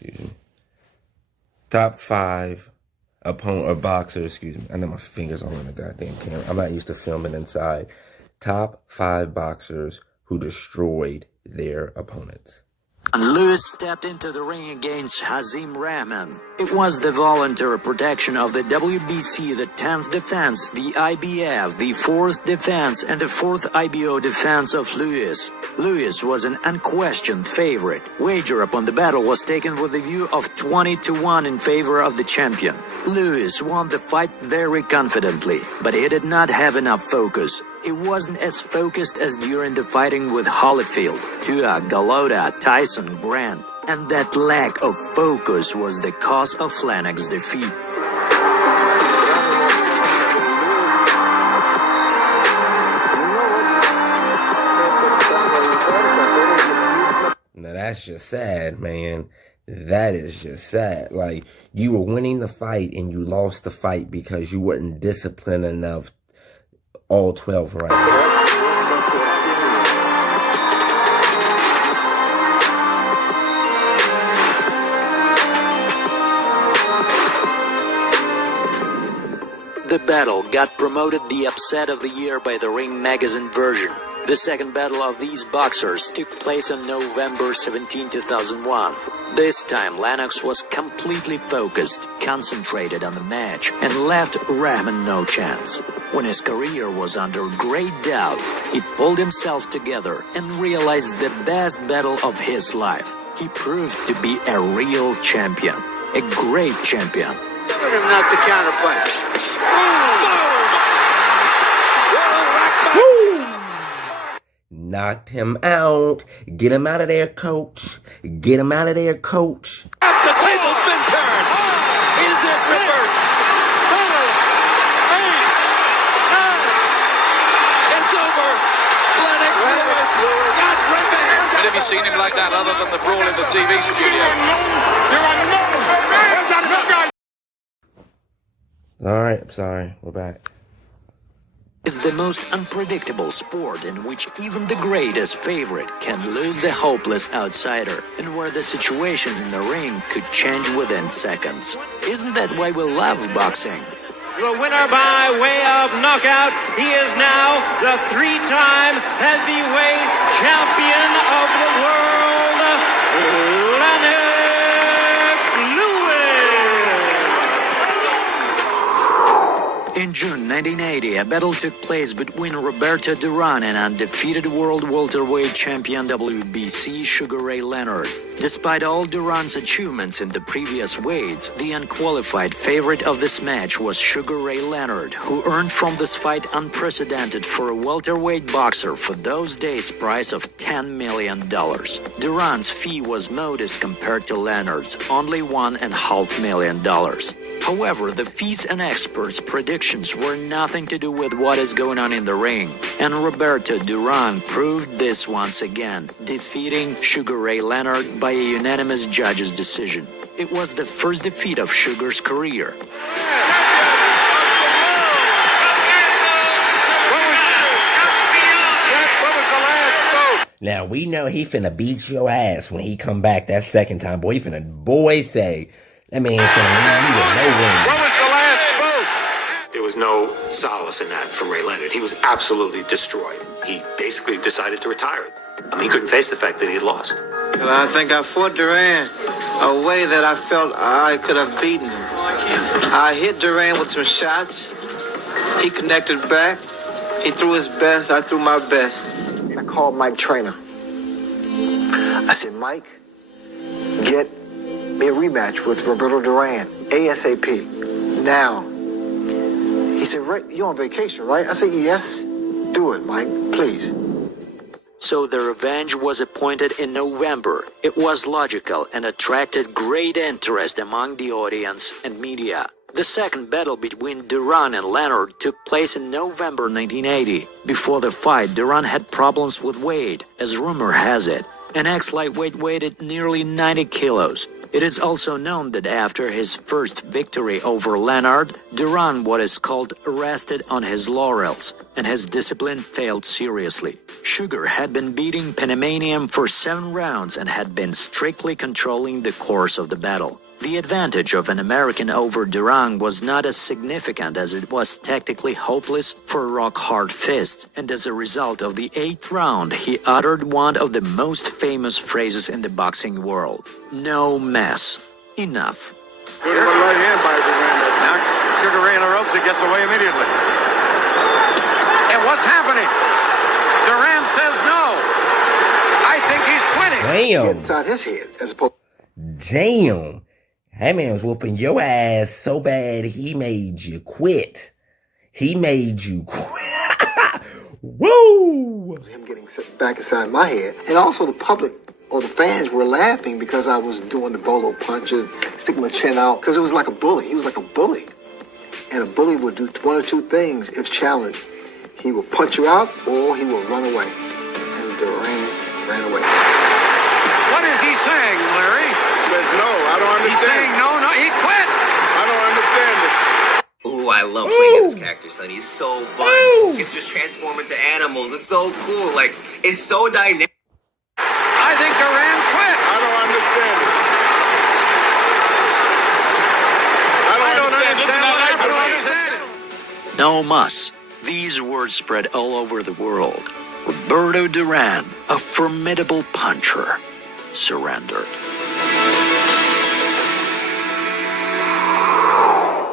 excuse me. Top 5 opponent or boxer, excuse me. I know my fingers all in the goddamn camera. I'm not used to filming inside. Top 5 boxers who destroyed their opponents. Lewis stepped into the ring against Rahman. It was the voluntary protection of the WBC, the 10th defense, the IBF, the 4th defense, and the 4th IBO defense of Lewis. Lewis was an unquestioned favorite. Wager upon the battle was taken with a view of 20-1 in favor of the champion. Lewis won the fight very confidently, but he did not have enough focus. He wasn't as focused as during the fighting with Holyfield, Tua, Galota, Tyson, Brandt, and that lack of focus was the cause of Lennox's defeat. Now that's just sad, man. That is just sad. Like, you were winning the fight and you lost the fight because you weren't disciplined enough all 12 rounds. The battle got promoted the upset of the year by the Ring magazine version. The second battle of these boxers took place on November 17, 2001. This time Lennox was completely focused, concentrated on the match, and left Rahman no chance. When his career was under great doubt, he pulled himself together and realized the best battle of his life. He proved to be a real champion, a great champion. Look him not to counterpunch. Knocked him out. Get him out of there, coach. Get him out of there, coach. The table's been turned. Is it reversed? It's over. Lennox Lewis got revenge. When have you seen him like that other than the brawl in the TV studio? Alright, I'm sorry. We're back. Is the most unpredictable sport in which even the greatest favorite can lose the hopeless outsider, and where the situation in the ring could change within seconds. Isn't that why we love boxing? The winner by way of knockout, he is now the 3-time heavyweight champion of the world, Leonard. In June 1980, a battle took place between Roberto Duran and undefeated world welterweight champion WBC Sugar Ray Leonard. Despite all Duran's achievements in the previous weights, the unqualified favorite of this match was Sugar Ray Leonard, who earned from this fight unprecedented for a welterweight boxer for those days price of $10 million. Duran's fee was modest compared to Leonard's, only $1.5 million. However, the fees and experts' predictions were nothing to do with what is going on in the ring, and Roberto Duran proved this once again, defeating Sugar Ray Leonard by a unanimous judge's decision. It was the first defeat of Sugar's career. Now, we know he finna beat your ass when he come back that second time. Boy, he finna, say, that man finna leave you with no room. What was the last vote? There was no solace in that for Ray Leonard. He was absolutely destroyed. He basically decided to retire. He couldn't face the fact that he had lost. Well, I think I fought Duran a way that I felt I could have beaten him. I hit Duran with some shots. He connected back. He threw his best. I threw my best. I called Mike Trainer. I said, Mike, get me a rematch with Roberto Duran, ASAP, now. He said, Ray, you're on vacation, right? I said, yes. Do it, Mike, please. So the revenge was appointed in November. It was logical and attracted great interest among the audience and media. The second battle between Duran and Leonard took place in November 1980. Before the fight, Duran had problems with weight, as rumor has it. An ex-lightweight weighed nearly 90 kilos. It is also known that after his first victory over Leonard, Duran, what is called, rested on his laurels, and his discipline failed seriously. Sugar had been beating Panamanian for 7 rounds and had been strictly controlling the course of the battle. The advantage of an American over Duran was not as significant as it was tactically hopeless for rock-hard Fist, and as a result of the 8th round, he uttered one of the most famous phrases in the boxing world: "No mess. Enough." Good right hand by Duran. Knocks Sugar Ray in the ropes and gets away immediately. And what's happening? Duran says no. I think he's quitting. Damn. Inside his head, as opposed. Damn. That man was whooping your ass so bad he made you quit. He made you quit. Woo! Him getting back inside my head. And also the public or the fans were laughing because I was doing the bolo punches, sticking my chin out, because it was like a bully. He was like a bully. And a bully would do one or two things if challenged. He would punch you out or he would run away. And Duran ran away. What is he saying, Larry? He says no, I don't understand. He's saying no, he quit. I don't understand it. Ooh, I love playing this character, son. He's so fun. It's just transform into animals. It's so cool. Like, it's so dynamic. I think Duran quit. I don't understand it. I don't understand what happened. No muss. These words spread all over the world. Roberto Duran, a formidable puncher, surrendered.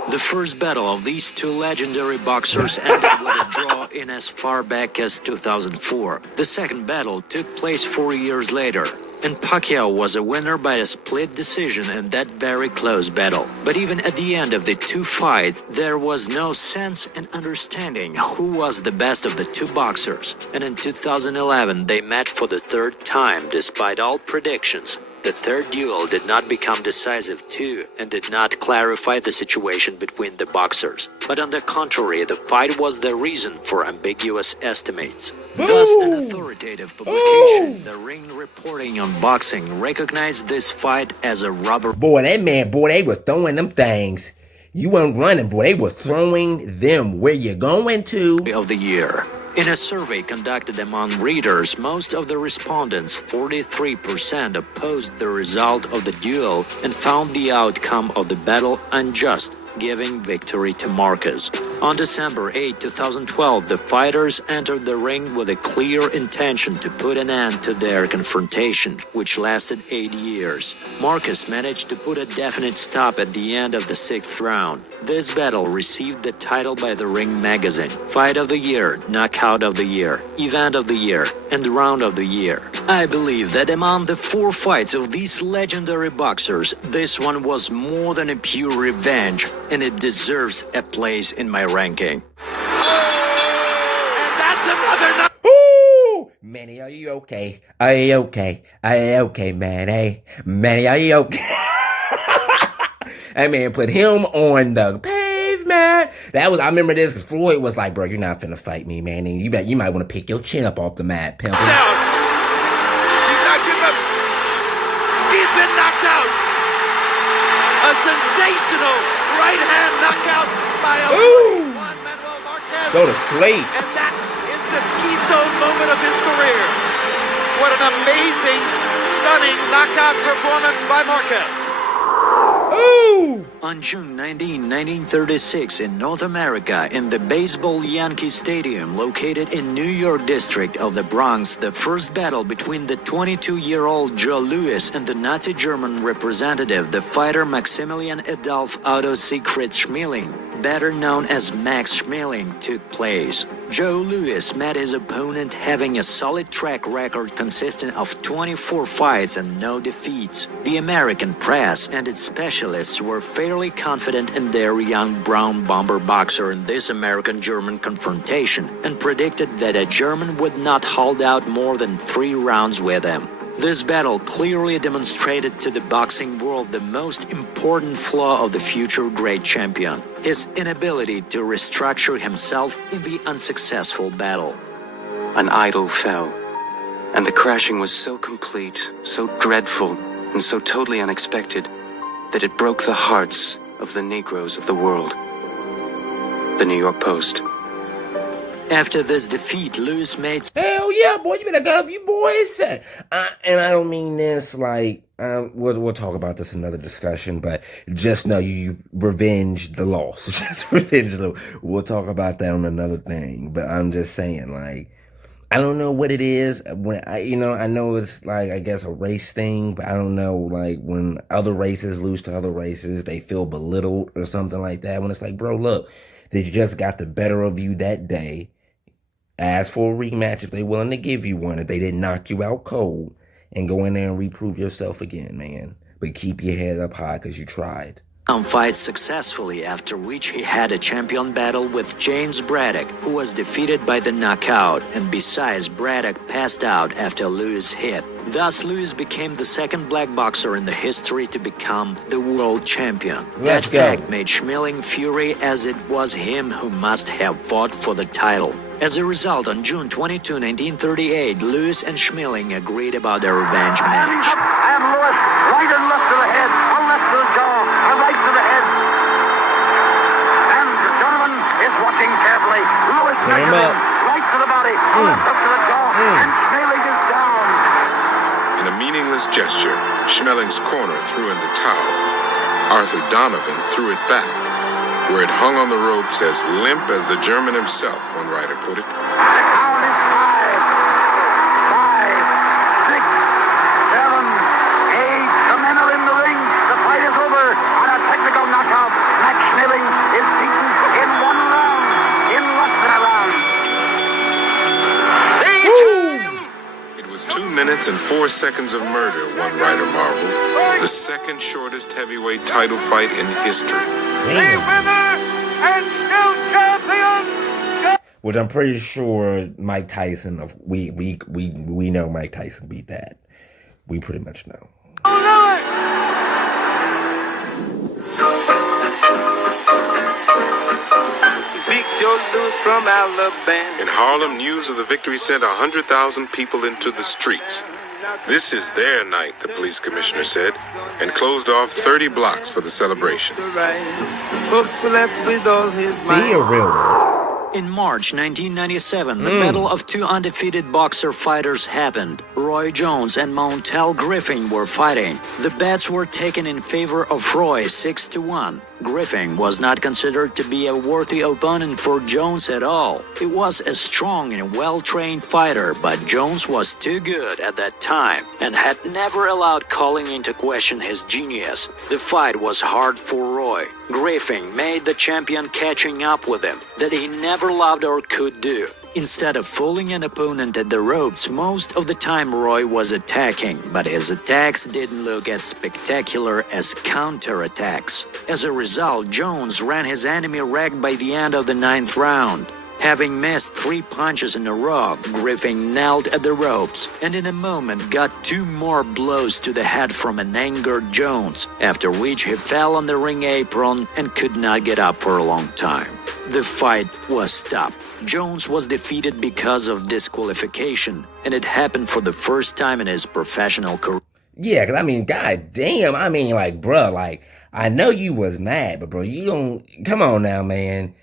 The first battle of these two legendary boxers ended with a draw in as far back as 2004. The second battle took place 4 years later, and Pacquiao was a winner by a split decision in that very close battle. But even at the end of the 2 fights, there was no sense and understanding who was the best of the 2 boxers. And in 2011, they met for the 3rd time despite all predictions. The third duel did not become decisive too, and did not clarify the situation between the boxers. But on the contrary, the fight was the reason for ambiguous estimates. Thus, an authoritative publication, The Ring Reporting on Boxing, recognized this fight as a rubber. Boy, that man, boy, they were throwing them things. You weren't running, boy, they were throwing them. Where you going to? Of the year. In a survey conducted among readers, most of the respondents, 43%, opposed the result of the duel and found the outcome of the battle unjust, giving victory to Marcus. On December 8, 2012, the fighters entered the ring with a clear intention to put an end to their confrontation, which lasted 8 years. Marcus managed to put a definite stop at the end of the 6th round. This battle received the title by the Ring magazine: Fight of the Year, Knockout of the Year, Event of the Year, and Round of the Year. I believe that among the 4 fights of these legendary boxers, this one was more than a pure revenge, and it deserves a place in my ranking. And that's another Ooh! Manny, are you okay? Are you okay? Are you okay, Manny? Manny, are you okay? That man put him on the pavement. That was, I remember this because Floyd was like, bro, you're not finna fight me, man. And you might want to pick your chin up off the mat, pimp. down. He's not getting up. He's been knocked out. A sensational right hand knockout by a Juan Manuel Marquez. Go to sleep. And that is the keystone moment of his career. What an amazing, stunning knockout performance by Marquez. Ooh! On June 19, 1936, in North America, in the Baseball Yankee Stadium located in New York District of the Bronx, the first battle between the 22-year-old Joe Louis and the Nazi German representative, the fighter Maximilian Adolf Otto Siegfried Schmeling, better known as Max Schmeling, took place. Joe Louis met his opponent having a solid track record consisting of 24 fights and no defeats. The American press and its specialists were fairly confident in their young brown bomber boxer in this American-German confrontation and predicted that a German would not hold out more than 3 rounds with him. This battle clearly demonstrated to the boxing world the most important flaw of the future great champion: his inability to restructure himself in the unsuccessful battle. An idol fell, and the crashing was so complete, so dreadful, and so totally unexpected that it broke the hearts of the Negroes of the world. The New York Post. After this defeat, Lewis made... Hell yeah, boy, you better go up, you boys. And I don't mean this like, we'll talk about this in another discussion, but just know you revenge the loss. Just revenge the loss. We'll talk about that on another thing, but I'm just saying, like, I don't know what it is when I know it's like, I guess a race thing, but I don't know, like when other races lose to other races, they feel belittled or something like that. When it's like, bro, look, they just got the better of you that day. Ask for a rematch if they're willing to give you one, if they didn't knock you out cold, and go in there and reprove yourself again, man. But keep your head up high because you tried. Fight successfully, after which he had a champion battle with James Braddock, who was defeated by the knockout, and besides, Braddock passed out after Lewis hit. Thus, Lewis became the second black boxer in the history to become the world champion. That fact made Schmeling fury, as it was him who must have fought for the title. As a result, on June 22, 1938, Lewis and Schmeling agreed about a revenge match. And Lewis, right and left to the head, a left to the jaw, a right to the head. And Donovan is watching carefully. Lewis measures him, right to the body, a left up to the jaw, and Schmeling is down. In a meaningless gesture, Schmeling's corner threw in the towel. Arthur Donovan threw it back, where it hung on the ropes as limp as the German himself, one writer put it. The count is 5, 6, 7, 8. The men are in the ring. The fight is over on a technical knockout. Max Schmeling is beaten in 1 round, in less than a round. It was 2 minutes and 4 seconds of murder, one writer marveled. The second shortest heavyweight title fight in history. And still champion. Which I'm pretty sure Mike Tyson, we know Mike Tyson beat that. We pretty much know. From Alabama. In Harlem, news of the victory sent 100,000 people into the streets. This is their night, the police commissioner said, and closed off 30 blocks for the celebration. See, a real one. In March 1997, the battle of two undefeated boxer fighters happened. Roy Jones and Montel Griffin were fighting. The bets were taken in favor of Roy 6-1. Griffin was not considered to be a worthy opponent for Jones at all. He was a strong and well-trained fighter, but Jones was too good at that time and had never allowed calling into question his genius. The fight was hard for Roy. Griffin made the champion catching up with him that he never loved or could do. Instead of fooling an opponent at the ropes, most of the time Roy was attacking, but his attacks didn't look as spectacular as counterattacks. As a result, Jones ran his enemy ragged by the end of the 9th round. Having missed 3 punches in a row, Griffin knelt at the ropes and in a moment got 2 more blows to the head from an angered Jones, after which he fell on the ring apron and could not get up for a long time. The fight was stopped. Jones was defeated because of disqualification, and it happened for the first time in his professional career. Yeah, because I mean, goddamn, I mean, like, bro, like, I know you was mad, but bro, you don't, come on now, man.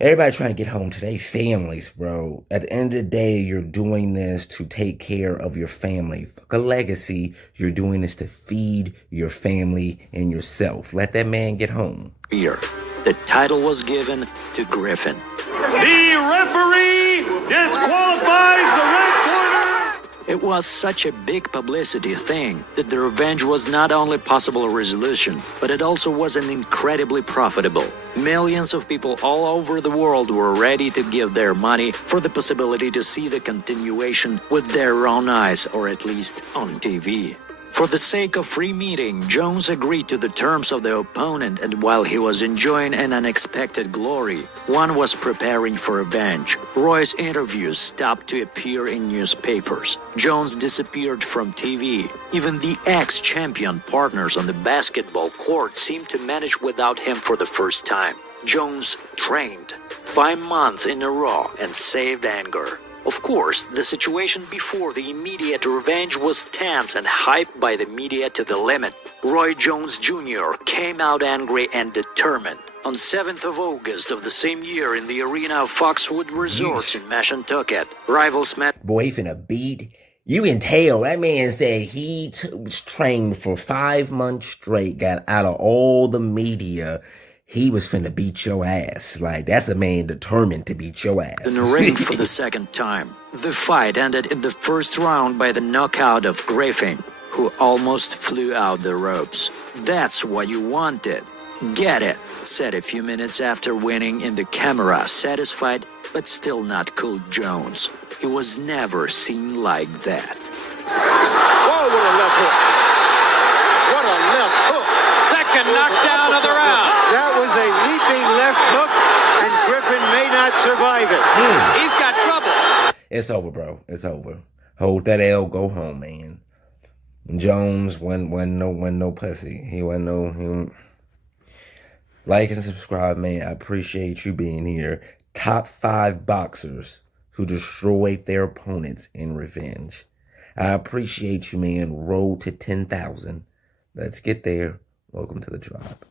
Everybody trying to get home to their families, bro. At the end of the day, you're doing this to take care of your family. Fuck a legacy. You're doing this to feed your family and yourself. Let that man get home. Here, the title was given to Griffin. The referee disqualifies the red corner. It was such a big publicity thing that the revenge was not only possible resolution, but it also was an incredibly profitable. Millions of people all over the world were ready to give their money for the possibility to see the continuation with their own eyes, or at least on TV. For the sake of free meeting, Jones agreed to the terms of the opponent, and while he was enjoying an unexpected glory, one was preparing for revenge. Roy's interviews stopped to appear in newspapers. Jones disappeared from TV. Even the ex-champion partners on the basketball court seemed to manage without him for the first time. Jones trained 5 months in a row and saved anger. Of course, the situation before the immediate revenge was tense and hyped by the media to the limit. Roy Jones Jr. came out angry and determined. On 7th of August of the same year in the arena of Foxwood Resorts in Mashantucket, rivals met. Boy, he finna beat. You can tell that man said he was trained for 5 months straight, got out of all the media. He was finna beat your ass. Like, that's a man determined to beat your ass. In the ring for the second time. The fight ended in the first round by the knockout of Griffin, who almost flew out the ropes. That's what you wanted. Get it, said a few minutes after winning in the camera, satisfied but still not cool Jones. He was never seen like that. Whoa, what a left hook. What a left hook. Second knockdown of the round. That was a leaping left hook, and Griffin may not survive it. He's got trouble. It's over, bro. It's over. Hold that L, go home, man. Jones wasn't no pussy. He wasn't no... Like and subscribe, man. I appreciate you being here. Top 5 boxers who destroyed their opponents in revenge. I appreciate you, man. Road to 10,000. Let's get there. Welcome to the drop.